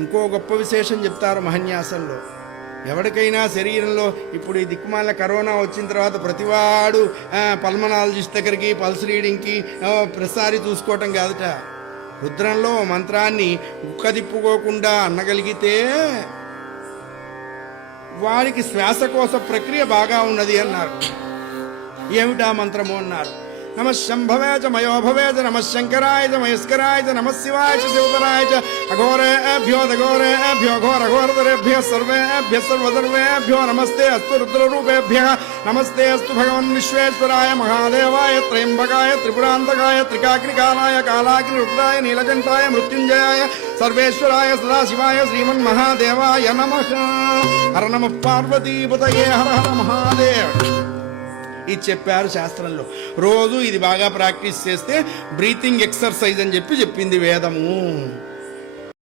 ఇంకో గొప్ప విశేషం చెప్తారు మహన్యాసంలో. ఎవరికైనా శరీరంలో ఇప్పుడు ఈ దిక్కుమాల కరోనా వచ్చిన తర్వాత ప్రతివాడు పల్మనాలజిస్ట్ దగ్గరికి, పల్స్ రీడింగ్కి, ప్రతిసారి చూసుకోవటం కాదుట. రుద్రంలో మంత్రాన్ని ఉక్కదిప్పుకోకుండా అన్నగలిగితే వారికి శ్వాసకోశ ప్రక్రియ బాగా ఉన్నది అన్నారు. ఏమిటా మంత్రము అన్నారు. నమ శంభవే చ మయోభవే చ నమ శంకరాయ చ మయస్కరాయ చ నమ శివాయ చ శివతరాయ చ అఘోరేభ్యో దఘోరేభ్యో ఘోరఘోరతరేభ్యః సర్వేభ్యః సర్వసర్వేభ్యో నమస్తే అస్తు రుద్రరూపేభ్యః నమస్తే అస్తు భగవన్ విశ్వేశ్వరాయ మహాదేవాయ త్రయంబకాయ త్రిపురాంతకాయ త్రికాగ్నికాలాయ కాలాగ్ని రుద్రాయ నీలకంఠాయ మృత్యుంజయాయ సర్వేశ్వరాయ సదాశివాయ శ్రీమన్మహాదేవాయ నమః. హర నమః పార్వతీపతయే హర హర మహాదేవ్. ఇది చెప్పారు శాస్త్రంలో. రోజు ఇది బాగా ప్రాక్టీస్ చేస్తే బ్రీతింగ్ ఎక్సర్సైజ్ అని చెప్పింది వేదము.